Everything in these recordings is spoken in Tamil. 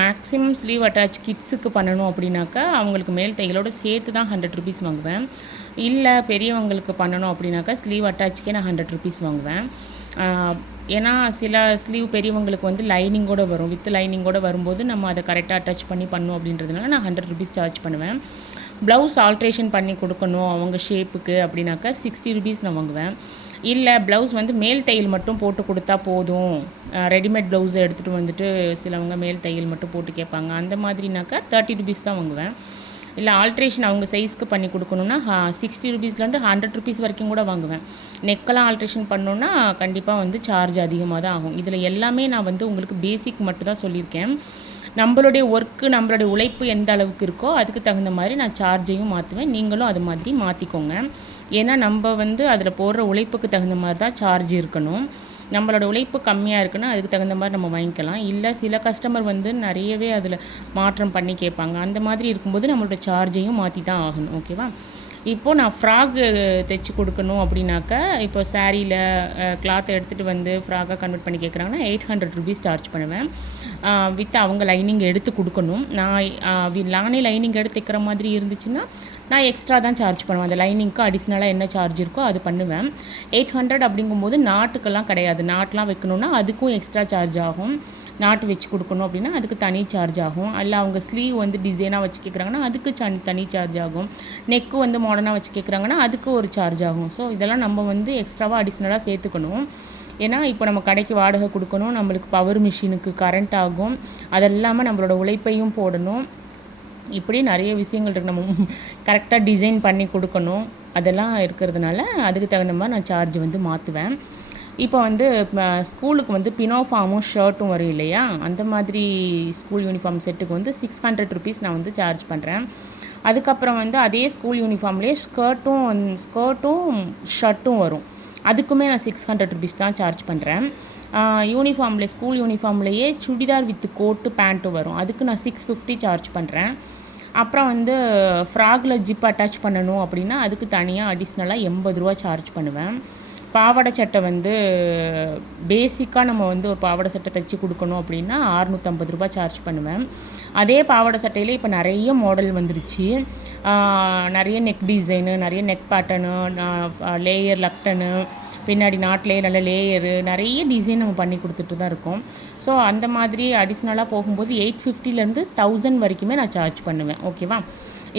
மேக்ஸிமம் ஸ்லீவ் அட்டாச் கிட்ஸுக்கு பண்ணணும் அப்படின்னாக்கா அவங்களுக்கு மேல் தையலோடு சேர்த்து தான் 100 ருபீஸ் வாங்குவேன். இல்லை பெரியவங்களுக்கு பண்ணணும் அப்படின்னாக்கா ஸ்லீவ் அட்டாச்சுக்கே நான் 100 ருபீஸ் வாங்குவேன். ஏன்னா சில ஸ்லீவ் பெரியவங்களுக்கு வந்து லைனிங்கோடு வரும். வித் லைனிங்கோடு வரும்போது நம்ம அதை கரெக்டாக அட்டாச் பண்ணி பண்ணணும் அப்படின்றதுனால நான் 100 ருபீஸ் சார்ஜ் பண்ணுவேன். ப்ளவுஸ் ஆல்ட்ரேஷன் பண்ணி கொடுக்கணும் அவங்க ஷேப்புக்கு அப்படின்னாக்கா 60 ருபீஸ் நான் வாங்குவேன். இல்லை ப்ளவுஸ் வந்து மேல் தையல் மட்டும் போட்டு கொடுத்தா போதும், ரெடிமேட் ப்ளவுஸை எடுத்துகிட்டு வந்துட்டு சிலவங்க மேல் தையல் மட்டும் போட்டு கேட்பாங்க, அந்த மாதிரினாக்கா 30 ருபீஸ் தான் வாங்குவேன். இல்லை ஆல்ட்ரேஷன் அவங்க சைஸ்க்கு பண்ணி கொடுக்கணுன்னா 60 ருபீஸ்லேருந்து 100 ருபீஸ் வரைக்கும் கூட வாங்குவேன். நெக்கெல்லாம் ஆல்ட்ரேஷன் பண்ணணுன்னா கண்டிப்பாக வந்து சார்ஜ் அதிகமாக தான் ஆகும். இதில் எல்லாமே நான் வந்து உங்களுக்கு பேசிக் மட்டும் தான் சொல்லியிருக்கேன். நம்மளுடைய ஒர்க்கு நம்மளுடைய உழைப்பு எந்த அளவுக்கு இருக்கோ அதுக்கு தகுந்த மாதிரி நான் சார்ஜையும் மாற்றுவேன். நீங்களும் அது மாதிரி மாற்றிக்கோங்க. ஏன்னா நம்ம வந்து அதில் போடுற உழைப்புக்கு தகுந்த மாதிரி தான் சார்ஜ் இருக்கணும். நம்மளோட உழைப்பு கம்மியாக இருக்குன்னா அதுக்கு தகுந்த மாதிரி நம்ம வாங்கிக்கலாம். இல்லை சில கஸ்டமர் வந்து நிறையவே அதில் மாற்றம் பண்ணி கேட்பாங்க. அந்த மாதிரி இருக்கும்போது நம்மளோட சார்ஜையும் மாற்றி தான் ஆகணும். ஓகேவா? இப்போது நான் ஃப்ராக்கு தைச்சி கொடுக்கணும் அப்படின்னாக்கா, இப்போ சாரியில் கிளாத்தை எடுத்துகிட்டு வந்து ஃப்ராக்காக கன்வெர்ட் பண்ணி கேட்குறாங்கன்னா 800 ருபீஸ் சார்ஜ் பண்ணுவேன். வித் அவங்க லைனிங் எடுத்து கொடுக்கணும். நானே லைனிங் எடுத்து தைக்கிற மாதிரி இருந்துச்சுன்னா நான் எக்ஸ்ட்ரா தான் சார்ஜ் பண்ணுவேன். அந்த லைனிங்க்கு அடிஷ்னலாக என்ன சார்ஜ் இருக்கோ அது பண்ணுவேன். 800 அப்படிங்கும்போது நாட்டுக்கெல்லாம் கிடையாது. நாட்லாம் வைக்கணுன்னா அதுக்கும் எக்ஸ்ட்ரா சார்ஜ் ஆகும். நாட்டு வச்சு கொடுக்கணும் அப்படின்னா அதுக்கு தனி சார்ஜ் ஆகும். இல்லை அவங்க ஸ்லீவ் வந்து டிசைனாக வச்சு கேட்குறாங்கன்னா அதுக்கு தனி சார்ஜ் ஆகும். நெக்கு வந்து மாடர்னாக வச்சு கேட்குறாங்கன்னா அதுக்கு ஒரு சார்ஜ் ஆகும். ஸோ இதெல்லாம் நம்ம வந்து எக்ஸ்ட்ராவாக அடிஷ்னலாக சேர்த்துக்கணும். ஏன்னா இப்போ நம்ம கடைக்கு வாடகை கொடுக்கணும், நம்மளுக்கு பவர் மிஷினுக்கு கரண்ட் ஆகும், அதெல்லாமல் நம்மளோட உழைப்பையும் போடணும். இப்படி நிறைய விஷயங்கள் இருக்குது. நம்ம கரெக்டாக டிசைன் பண்ணி கொடுக்கணும். அதெல்லாம் இருக்கிறதுனால அதுக்கு தகுந்த மாதிரி நான் சார்ஜ் வந்து மாற்றுவேன். இப்போ வந்து ஸ்கூலுக்கு வந்து பினோஃபார்மும் ஷர்ட்டும் வரும் இல்லையா, அந்த மாதிரி ஸ்கூல் யூனிஃபார்ம் செட்டுக்கு வந்து 600 ருபீஸ் நான் வந்து சார்ஜ் பண்ணுறேன். அதுக்கப்புறம் வந்து அதே ஸ்கூல் யூனிஃபார்ம்லேயே ஸ்கர்ட்டும் ஷர்ட்டும் வரும். அதுக்குமே நான் 600 ருபீஸ் தான் சார்ஜ் பண்ணுறேன். ஸ்கூல் யூனிஃபார்ம்லேயே சுடிதார் வித் கோட்டு பேண்ட்டு வரும். அதுக்கு நான் 650 சார்ஜ் பண்ணுறேன். அப்புறம் வந்து ஃப்ராகில் ஜிப் அட்டாச் பண்ணணும் அப்படின்னா அதுக்கு தனியாக அடிஷ்னலாக 80 ரூபா சார்ஜ் பண்ணுவேன். பாவாடை சட்டை வந்து பேசிக்காக நம்ம வந்து ஒரு பாவாடை சட்டை தைச்சி கொடுக்கணும் அப்படின்னா 650 ரூபா சார்ஜ் பண்ணுவேன். அதே பாவாடை சட்டையிலே இப்போ நிறைய மாடல் வந்துருச்சு. நிறைய நெக் டிசைனு, நிறைய நெக் பேட்டர்னு, லேயர் லக்டனு, பின்னாடி நாட்டிலேயே நல்ல லேயரு, நிறைய டிசைன் நம்ம பண்ணி கொடுத்துட்டு தான் இருக்கோம். ஸோ அந்த மாதிரி அடிஷ்னலாக போகும்போது 850லேருந்து 1000 வரைக்குமே நான் சார்ஜ் பண்ணுவேன். ஓகேவா?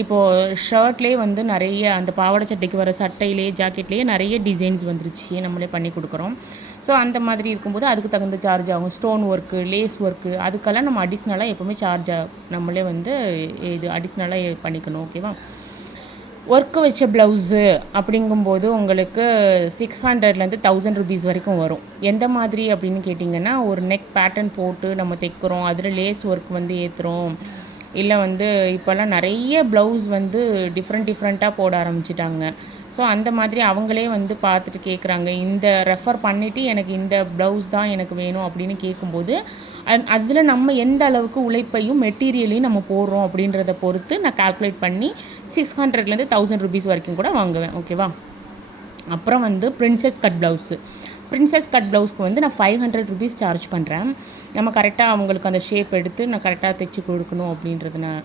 இப்போது ஷர்ட்லேயே வந்து நிறைய அந்த பாவாடை சட்டைக்கு வர சட்டையிலே ஜாக்கெட்லேயே நிறைய டிசைன்ஸ் வந்துருச்சு, நம்மளே பண்ணி கொடுக்குறோம். ஸோ அந்த மாதிரி இருக்கும்போது அதுக்கு தகுந்த சார்ஜ் ஆகும். ஸ்டோன் ஒர்க்கு, லேஸ் ஒர்க்கு, அதுக்கெல்லாம் நம்ம அடிஷ்னலாக எப்போவுமே நம்மளே வந்து இது அடிஷ்னலாக பண்ணிக்கணும். ஓகேவா? ஒர்க்கு வச்ச ப்ளவுஸு அப்படிங்கும்போது உங்களுக்கு 600லேருந்து 1000 ருபீஸ் வரைக்கும் வரும். எந்த மாதிரி அப்படின்னு கேட்டிங்கன்னா, ஒரு நெக் பேட்டர்ன் போட்டு நம்ம தைக்கிறோம், அதில் லேஸ் ஒர்க் வந்து ஏற்றுறோம். இல்லை வந்து இப்போல்லாம் நிறைய ப்ளவுஸ் வந்து டிஃப்ரெண்ட்டாக போட ஆரம்பிச்சிட்டாங்க. ஸோ அந்த மாதிரி அவங்களே வந்து பார்த்துட்டு கேட்குறாங்க. இந்த ரெஃபர் பண்ணிவிட்டு எனக்கு இந்த ப்ளவுஸ் தான் எனக்கு வேணும் அப்படின்னு கேட்கும்போது அதில் நம்ம எந்த அளவுக்கு உழைப்பையும் மெட்டீரியலையும் நம்ம போடுறோம் அப்படின்றத பொறுத்து நான் கால்குலேட் பண்ணி 600லேருந்து 1000 ருபீஸ் வரைக்கும் கூட வாங்குவேன். ஓகேவா? அப்புறம் வந்து பிரின்சஸ் கட் ப்ளவுஸ்க்கு வந்து நான் 500 ருபீஸ் சார்ஜ் பண்ணுறேன். நம்ம கரெக்டாக அவங்களுக்கு அந்த ஷேப் எடுத்து நான் கரெக்டாக தைச்சி கொடுக்கணும் அப்படின்றதுனால